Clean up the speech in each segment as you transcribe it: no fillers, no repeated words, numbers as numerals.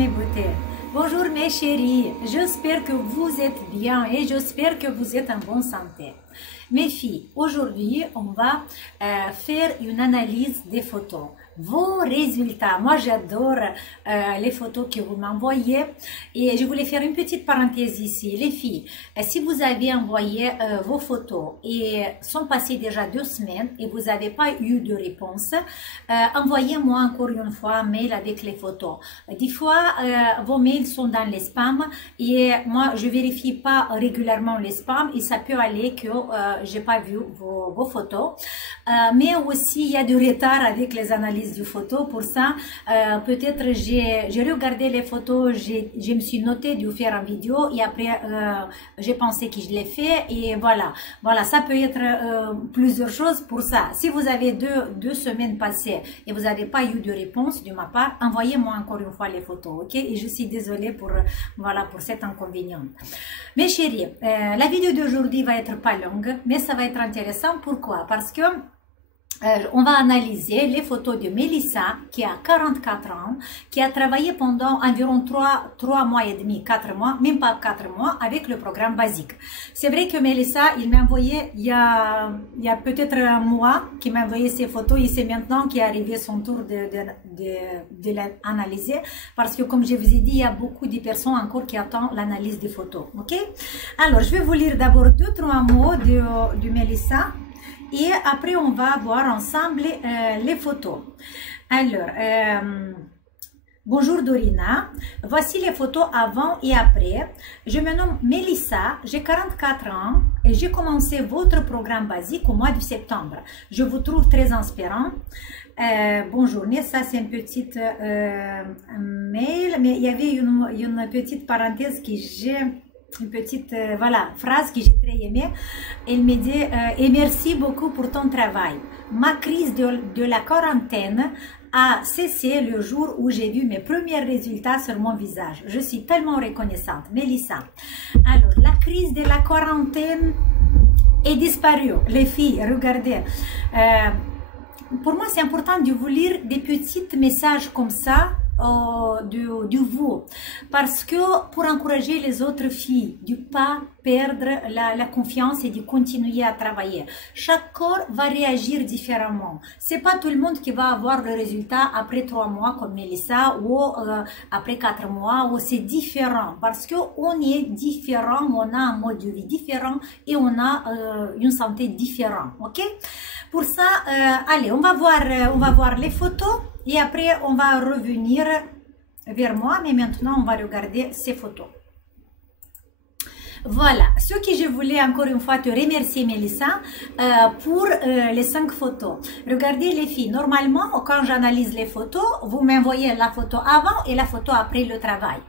mes beautés, bonjour mes chéris, j'espère que vous êtes bien et j'espère que vous êtes en bonne santé. Mes filles, aujourd'hui on va faire une analyse des photos. Vos résultats, moi j'adore les photos que vous m'envoyez et je voulais faire une petite parenthèse ici. Les filles, si vous avez envoyé vos photos et sont passées déjà 2 semaines et vous n'avez pas eu de réponse, envoyez-moi encore une fois un mail avec les photos. Des fois, vos mails sont dans les spams et moi je vérifie pas régulièrement les spams et ça peut aller que j'ai pas vu vos photos. Mais aussi il y a du retard avec les analyses de photos. Pour ça, peut-être j'ai regardé les photos, je me suis noté de faire en vidéo et après j'ai pensé que je l'ai fait et voilà, ça peut être plusieurs choses. Pour ça, si vous avez deux semaines passées et vous n'avez pas eu de réponse de ma part, envoyez-moi encore une fois les photos, ok? Et je suis désolée pour cet inconvénient. Mes chéris, la vidéo d'aujourd'hui va être pas longue, mais ça va être intéressant. Pourquoi? Parce que on va analyser les photos de Mélissa, qui a 44 ans, qui a travaillé pendant environ 3 mois et demi, 4 mois, même pas 4 mois, avec le programme basique. C'est vrai que Mélissa, il m'a envoyé, il y a peut-être un mois, qu'il m'a envoyé ses photos, et c'est maintenant qu'il est arrivé son tour de l'analyser, parce que comme je vous ai dit, il y a beaucoup de personnes encore qui attendent l'analyse des photos, ok? Alors, je vais vous lire d'abord 2-3 mots de Mélissa. Et après, on va voir ensemble les photos. Alors, bonjour Dorina. Voici les photos avant et après. Je me nomme Mélissa, j'ai 44 ans et j'ai commencé votre programme basique au mois de septembre. Je vous trouve très inspirant. Bonne journée, ça c'est une petite mail, mais il y avait une petite parenthèse que j'ai... Une petite phrase que j'ai très aimée. Elle me dit et merci beaucoup pour ton travail. Ma crise de la quarantaine a cessé le jour où j'ai vu mes premiers résultats sur mon visage. Je suis tellement reconnaissante. Mélissa, alors la crise de la quarantaine est disparue. Les filles, regardez. Pour moi, c'est important de vous lire des petits messages comme ça de vous, parce que pour encourager les autres filles de pas perdre la confiance et de continuer à travailler. Chaque corps va réagir différemment. C'est pas tout le monde qui va avoir le résultat après 3 mois comme Mélissa ou après 4 mois, ou c'est différent parce que on est différent, on a un mode de vie différent et on a une santé différente, ok? Pour ça, allez, on va voir les photos et après on va revenir vers moi, mais maintenant on va regarder ces photos. Voilà, ce que je voulais encore une fois te remercier Mélissa pour les 5 photos. Regardez les filles, normalement quand j'analyse les photos, vous m'envoyez la photo avant et la photo après le travail.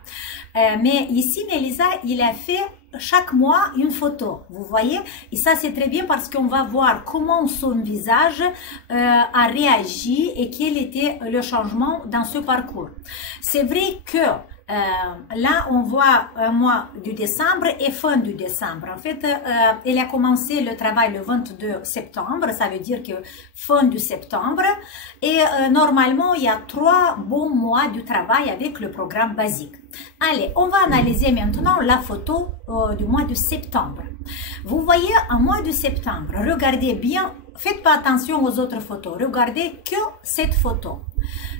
Mais ici Mélissa, il a fait chaque mois une photo, vous voyez, et ça c'est très bien parce qu'on va voir comment son visage a réagi et quel était le changement dans ce parcours. C'est vrai que là, on voit un mois de décembre et fin de décembre. En fait, elle a commencé le travail le 22 septembre, ça veut dire que fin de septembre. Et normalement, il y a 3 bons mois de travail avec le programme basique. Allez, on va analyser maintenant la photo du mois de septembre. Vous voyez, un mois de septembre, regardez bien, faites pas attention aux autres photos, regardez que cette photo.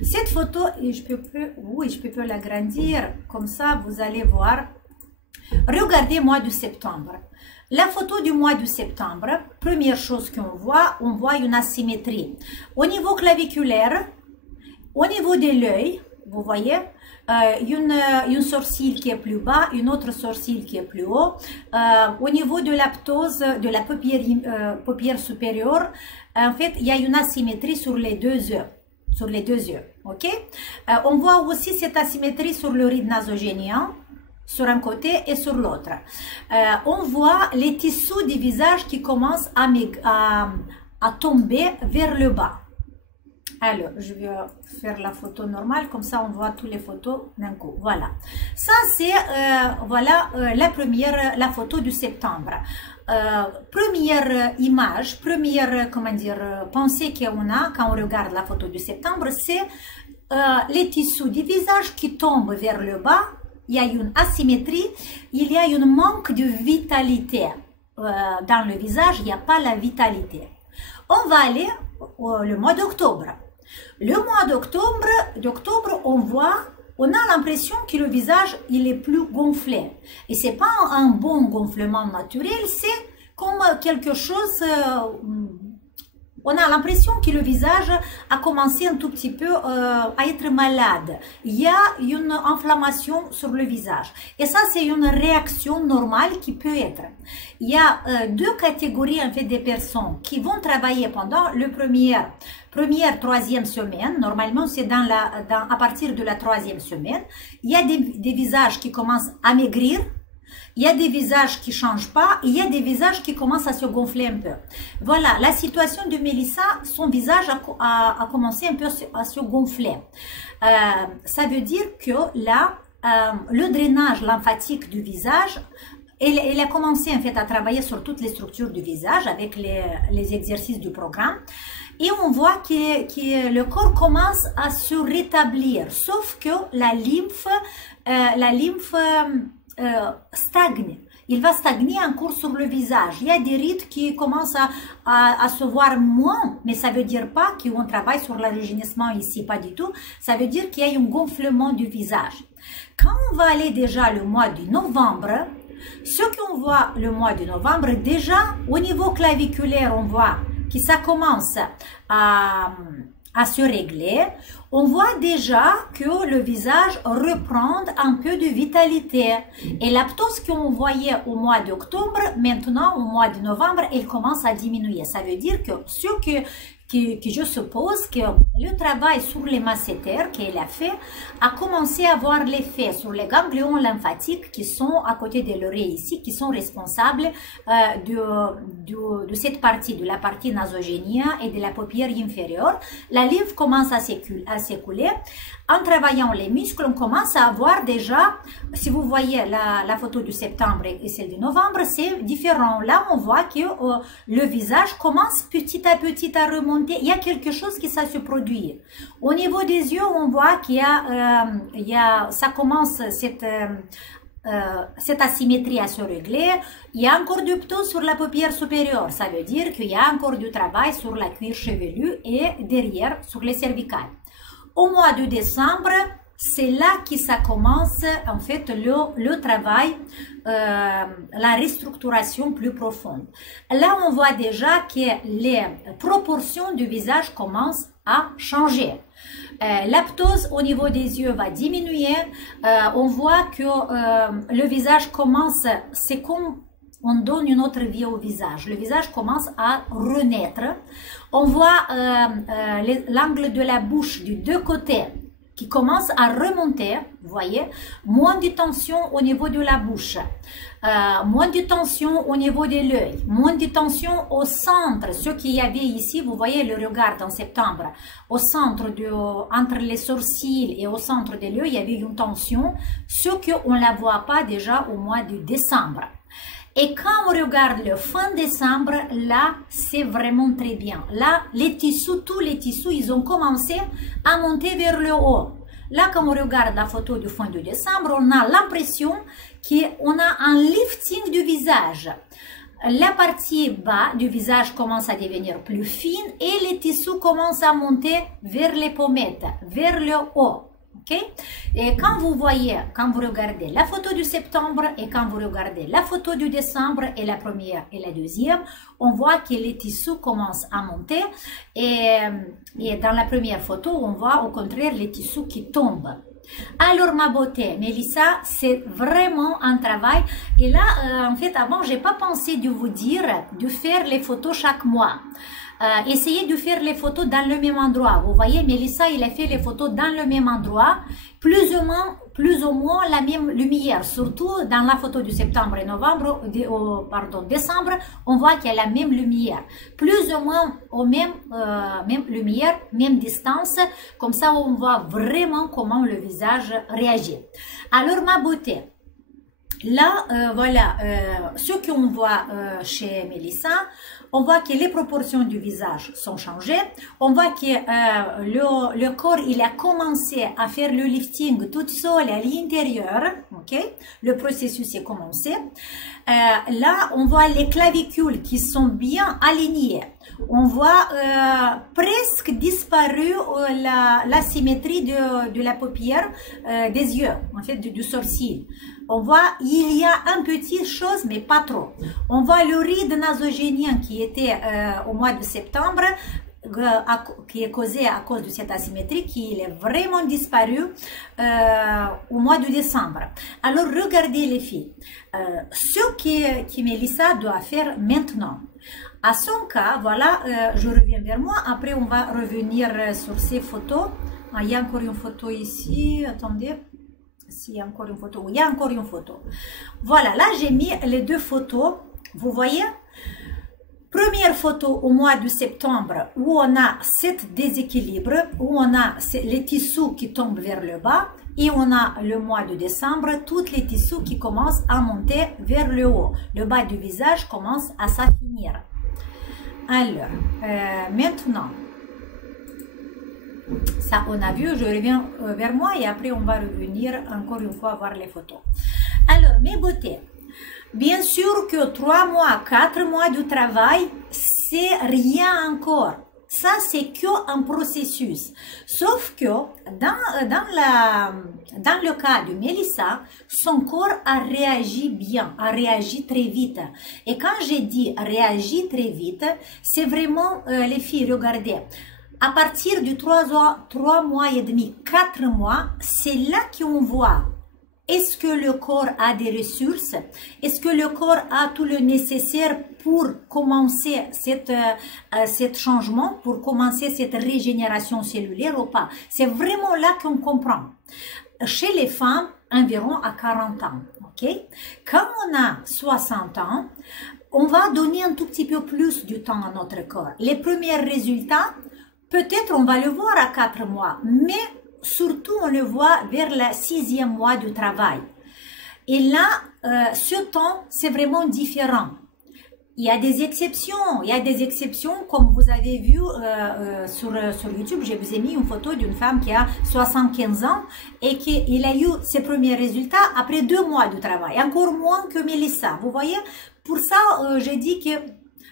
Cette photo, et je peux l'agrandir, comme ça vous allez voir. Regardez mois de septembre. La photo du mois de septembre, première chose qu'on voit, on voit une asymétrie. Au niveau claviculaire, au niveau de l'œil, vous voyez, une sourcil qui est plus bas, une autre sourcil qui est plus haut. Au niveau de la ptose de la paupière supérieure, en fait, il y a une asymétrie sur les 2 yeux. Sur les 2 yeux, ok? On voit aussi cette asymétrie sur le ride nasogénien, sur un côté et sur l'autre. On voit les tissus du visage qui commencent à tomber vers le bas. Alors, je vais faire la photo normale, comme ça on voit toutes les photos d'un coup. Voilà. Ça, c'est la photo du septembre. Première image, première, comment dire, pensée qu'on a quand on regarde la photo du septembre, c'est les tissus du visage qui tombent vers le bas, il y a une asymétrie, il y a un manque de vitalité. Dans le visage, il n'y a pas la vitalité. On va aller le mois d'octobre. Le mois d'octobre, on a l'impression que le visage, il est plus gonflé. Et c'est pas un bon gonflement naturel, c'est comme quelque chose, on a l'impression que le visage a commencé un tout petit peu à être malade. Il y a une inflammation sur le visage. Et ça, c'est une réaction normale qui peut être. Il y a deux catégories en fait de personnes qui vont travailler pendant le première, troisième semaine. Normalement, c'est à partir de la troisième semaine. Il y a des visages qui commencent à maigrir. Il y a des visages qui ne changent pas, il y a des visages qui commencent à se gonfler un peu. Voilà, la situation de Mélissa, son visage a commencé un peu à se gonfler. Ça veut dire que là, le drainage lymphatique du visage, elle a commencé en fait à travailler sur toutes les structures du visage avec les exercices du programme. Et on voit que le corps commence à se rétablir, sauf que la lymphe stagne. Il va stagner encore sur le visage. Il y a des rides qui commencent à se voir moins, mais ça ne veut dire pas qu'on travaille sur l'enrajeunissement ici, pas du tout. Ça veut dire qu'il y a un gonflement du visage. Quand on va aller déjà le mois de novembre, ce qu'on voit le mois de novembre, déjà au niveau claviculaire, on voit que ça commence à se régler. On voit déjà que le visage reprend un peu de vitalité. Et la ptose qu'on voyait au mois d'octobre, maintenant au mois de novembre, elle commence à diminuer. Ça veut dire que ce que je suppose que le travail sur les masséters qu'elle a fait a commencé à avoir l'effet sur les ganglions lymphatiques qui sont à côté de l'oreille ici, qui sont responsables de cette partie, de la partie nasogénia et de la paupière inférieure. La lymphe commence à s'écouler. En travaillant les muscles, on commence à avoir déjà, si vous voyez la photo du septembre et celle de novembre, c'est différent. Là, on voit que le visage commence petit à petit à remonter. Il y a quelque chose qui ça se produit. Au niveau des yeux, on voit qu'il y a, ça commence cette asymétrie à se régler. Il y a encore du ptose sur la paupière supérieure. Ça veut dire qu'il y a encore du travail sur la cuir chevelu et derrière sur les cervicales. Au mois de décembre, c'est là que ça commence en fait le travail, la restructuration plus profonde. Là, on voit déjà que les proportions du visage commencent à changer. La ptose au niveau des yeux va diminuer. On voit que le visage commence, c'est comme on donne une autre vie au visage. Le visage commence à renaître. On voit l'angle de la bouche du deux côtés qui commence à remonter, vous voyez, moins de tension au niveau de la bouche, moins de tension au niveau de l'œil, moins de tension au centre. Ce qu'il y avait ici, vous voyez le regard en septembre, au centre, entre les sourcils et au centre de l'œil, il y avait une tension, ce qu'on ne la voit pas déjà au mois de décembre. Et quand on regarde le fin décembre, là, c'est vraiment très bien. Là, les tissus, tous les tissus, ils ont commencé à monter vers le haut. Là, quand on regarde la photo du fin de décembre, on a l'impression qu'on a un lifting du visage. La partie bas du visage commence à devenir plus fine et les tissus commencent à monter vers les pommettes, vers le haut. Okay? Et quand vous regardez la photo du septembre et quand vous regardez la photo du décembre et la première et la deuxième, on voit que les tissus commencent à monter et dans la première photo, on voit au contraire les tissus qui tombent. Alors ma beauté, Mélissa, c'est vraiment un travail. Et là, en fait, avant, j'ai pas pensé de vous dire de faire les photos chaque mois. Essayez de faire les photos dans le même endroit. Vous voyez, Mélissa, il a fait les photos dans le même endroit, plus ou moins la même lumière. Surtout dans la photo du septembre et novembre, décembre, on voit qu'il y a la même lumière. Plus ou moins même lumière, même distance. Comme ça, on voit vraiment comment le visage réagit. Alors, ma beauté. Là, voilà, ce qu'on voit chez Mélissa, on voit que les proportions du visage sont changées. On voit que le corps, il a commencé à faire le lifting tout seul à l'intérieur. Ok, le processus est commencé. Là, on voit les clavicules qui sont bien alignées. On voit presque disparu la symétrie de la paupière des yeux, en fait, du sourcil. On voit, il y a un petit chose, mais pas trop. On voit le ride nasogénien qui était au mois de septembre, qui est causé à cause de cette asymétrie, qui est vraiment disparu au mois de décembre. Alors, regardez les filles. Ce que Mélissa doit faire maintenant. À son cas, voilà, je reviens vers moi. Après, on va revenir sur ces photos. Ah, il y a encore une photo ici. Attendez. S'il y a encore une photo. Il y a encore une photo. Voilà, là, j'ai mis les deux photos. Vous voyez? Première photo au mois de septembre où on a cet déséquilibre, où on a les tissus qui tombent vers le bas. Et on a le mois de décembre, tous les tissus qui commencent à monter vers le haut. Le bas du visage commence à s'affinir. Alors, maintenant, ça on a vu, je reviens vers moi et après on va revenir encore une fois voir les photos. Alors, mes beautés, bien sûr que 3 mois, 4 mois de travail, c'est rien encore. Ça, c'est qu'un processus. Sauf que dans le cas de Mélissa, son corps a réagi bien, a réagi très vite. Et quand j'ai dit réagi très vite, c'est vraiment, les filles, regardez, à partir de 3 mois et demi, 4 mois, c'est là qu'on voit. Est-ce que le corps a des ressources? Est-ce que le corps a tout le nécessaire pour commencer cet changement, pour commencer cette régénération cellulaire ou pas? C'est vraiment là qu'on comprend. Chez les femmes, environ à 40 ans. Okay? Quand on a 60 ans, on va donner un tout petit peu plus de temps à notre corps. Les premiers résultats, peut-être on va le voir à 4 mois, mais surtout, on le voit vers le 6e mois du travail. Et là, ce temps, c'est vraiment différent. Il y a des exceptions. Il y a des exceptions, comme vous avez vu sur YouTube. Je vous ai mis une photo d'une femme qui a 75 ans et qui a eu ses premiers résultats après 2 mois de travail. Encore moins que Mélissa. Vous voyez? Pour ça, j'ai dit que...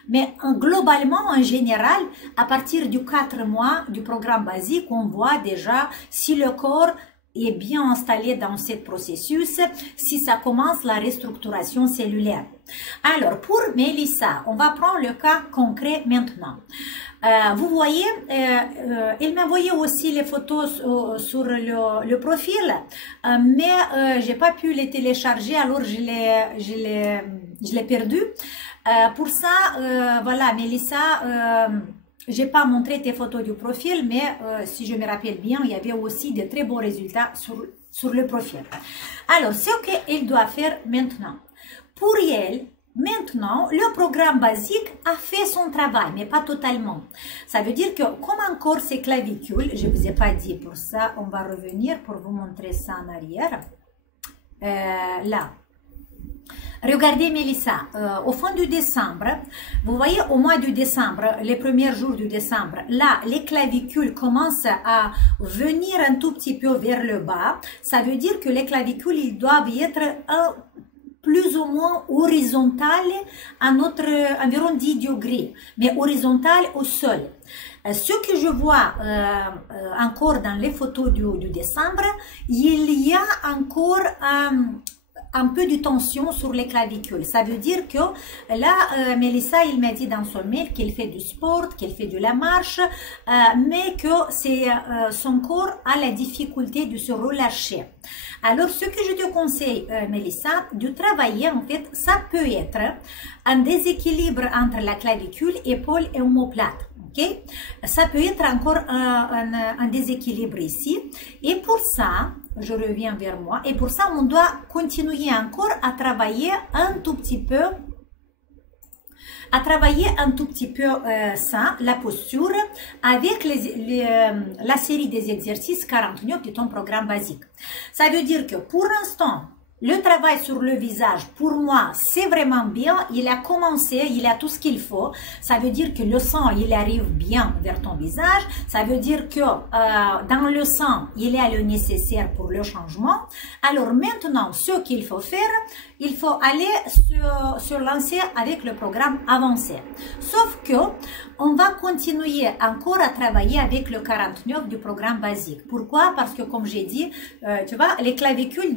Mais globalement, en général, à partir du 4 mois du programme basique, on voit déjà si le corps est bien installé dans ce processus, si ça commence la restructuration cellulaire. Alors, pour Mélissa, on va prendre le cas concret maintenant. Vous voyez, elle m'a envoyé aussi les photos sur le profil, mais j'ai pas pu les télécharger, alors je l'ai perdu. Pour ça, voilà, Mélissa, j'ai pas montré tes photos du profil, mais si je me rappelle bien, il y avait aussi de très bons résultats sur le profil. Alors, ce qu'elle doit faire maintenant. Pour elle, maintenant, le programme basique a fait son travail, mais pas totalement. Ça veut dire que, comme encore ces clavicules, je ne vous ai pas dit pour ça, on va revenir pour vous montrer ça en arrière. Là. Regardez Mélissa, au fond du décembre, vous voyez au mois de décembre, les premiers jours du décembre, là les clavicules commencent à venir un tout petit peu vers le bas. Ça veut dire que les clavicules, ils doivent être plus ou moins horizontales à environ 10 degrés, mais horizontales au sol. Ce que je vois encore dans les photos du décembre, il y a encore un peu de tension sur les clavicules. Ça veut dire que là, Mélissa, il m'a dit dans son mail qu'elle fait du sport, qu'elle fait de la marche, mais que son corps a la difficulté de se relâcher. Alors, ce que je te conseille, Mélissa, de travailler, en fait, ça peut être un déséquilibre entre la clavicule, épaule et omoplate. Okay? Ça peut être encore un déséquilibre ici. Et pour ça, je reviens vers moi. Et pour ça, on doit continuer encore à travailler un tout petit peu. Ça, la posture, avec la série des exercices 49 de ton programme basique. Ça veut dire que pour l'instant, le travail sur le visage, pour moi, c'est vraiment bien. Il a commencé, il a tout ce qu'il faut. Ça veut dire que le sang, il arrive bien vers ton visage. Ça veut dire que dans le sang, il y a le nécessaire pour le changement. Alors maintenant, ce qu'il faut faire, il faut aller se lancer avec le programme avancé. Sauf que on va continuer encore à travailler avec le 49 du programme basique. Pourquoi? Parce que comme j'ai dit, tu vois, les clavicules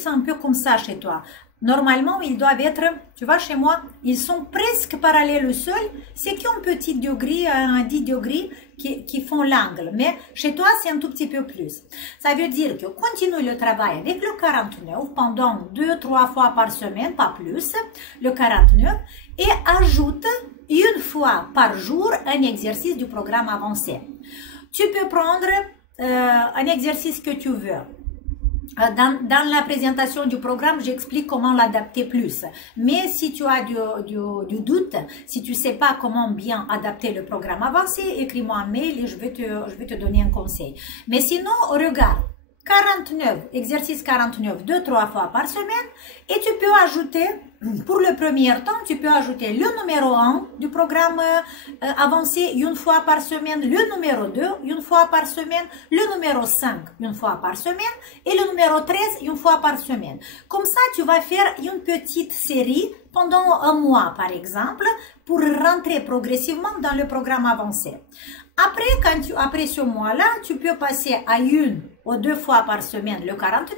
c'est un peu comme ça chez toi. Normalement, ils doivent être, tu vois, chez moi, ils sont presque parallèles au sol. C'est qu'un petit degré, un 10 degrés qui font l'angle. Mais chez toi, c'est un tout petit peu plus. Ça veut dire que continue le travail avec le 49 pendant 2-3 fois par semaine, pas plus, le 49, et ajoute une fois par jour un exercice du programme avancé. Tu peux prendre un exercice que tu veux. Dans la présentation du programme, j'explique comment l'adapter plus. Mais si tu as du doute, si tu sais pas comment bien adapter le programme avancé, écris-moi un mail et je vais te donner un conseil. Mais sinon, regarde, 49, exercice 49, 2-3 fois par semaine, et tu peux ajouter, pour le premier temps, tu peux ajouter le numéro 1 du programme avancé une fois par semaine, le numéro 2 une fois par semaine, le numéro 5 une fois par semaine et le numéro 13 une fois par semaine. Comme ça, tu vas faire une petite série pendant un mois, par exemple, pour rentrer progressivement dans le programme avancé. Après ce mois-là, tu peux passer à 1 ou 2 fois par semaine le 49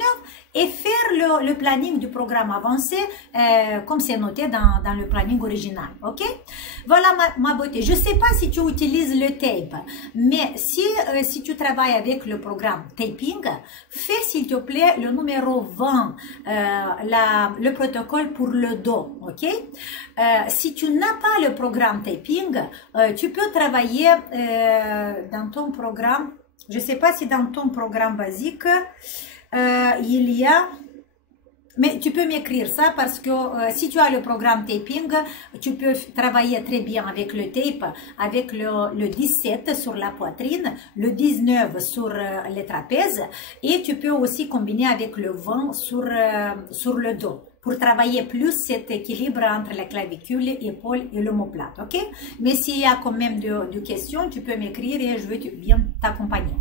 et faire le planning du programme avancé comme c'est noté dans le planning original. Ok? Voilà ma beauté. Je ne sais pas si tu utilises le tape, mais si tu travailles avec le programme Taping, fais s'il te plaît le numéro 20, le protocole pour le dos. Ok? Si tu n'as pas le programme Taping, tu peux travailler dans ton programme. Je ne sais pas si dans ton programme basique, il y a... Mais tu peux m'écrire ça parce que si tu as le programme Taping, tu peux travailler très bien avec le tape, avec le 17 sur la poitrine, le 19 sur les trapèzes et tu peux aussi combiner avec le 20 sur le dos, pour travailler plus cet équilibre entre la clavicule, l'épaule et l'omoplate, ok? Mais s'il y a quand même des questions, tu peux m'écrire et je vais bien t'accompagner.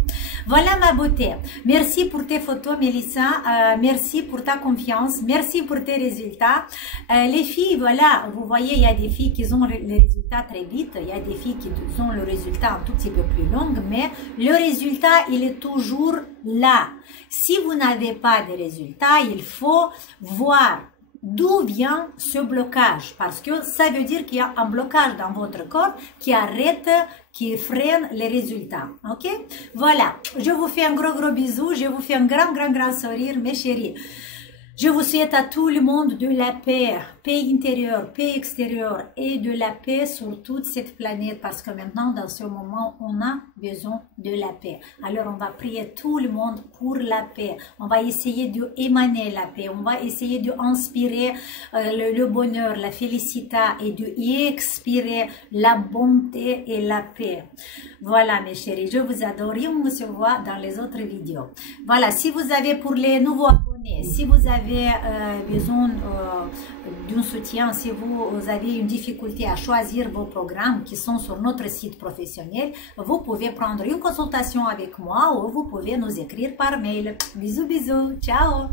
Voilà ma beauté. Merci pour tes photos, Mélissa. Merci pour ta confiance. Merci pour tes résultats. Les filles, voilà, vous voyez, il y a des filles qui ont les résultats très vite. Il y a des filles qui ont le résultat un tout petit peu plus long, mais le résultat, il est toujours là. Si vous n'avez pas de résultats, il faut voir d'où vient ce blocage, parce que ça veut dire qu'il y a un blocage dans votre corps qui arrête, qui freine les résultats. Ok? Voilà. Je vous fais un gros bisou. Je vous fais un grand sourire, mes chéris. Je vous souhaite à tout le monde de la paix, paix intérieure, paix extérieure et de la paix sur toute cette planète parce que maintenant, dans ce moment, on a besoin de la paix. Alors, on va prier tout le monde pour la paix. On va essayer d'émaner la paix. On va essayer d'inspirer le bonheur, la félicité et d'expirer la bonté et la paix. Voilà, mes chéris, je vous adore et on se voit dans les autres vidéos. Voilà, si vous avez pour les nouveaux abonnés, si vous avez besoin d'un soutien, si vous avez une difficulté à choisir vos programmes qui sont sur notre site professionnel, vous pouvez prendre une consultation avec moi ou vous pouvez nous écrire par mail. Bisous, ciao!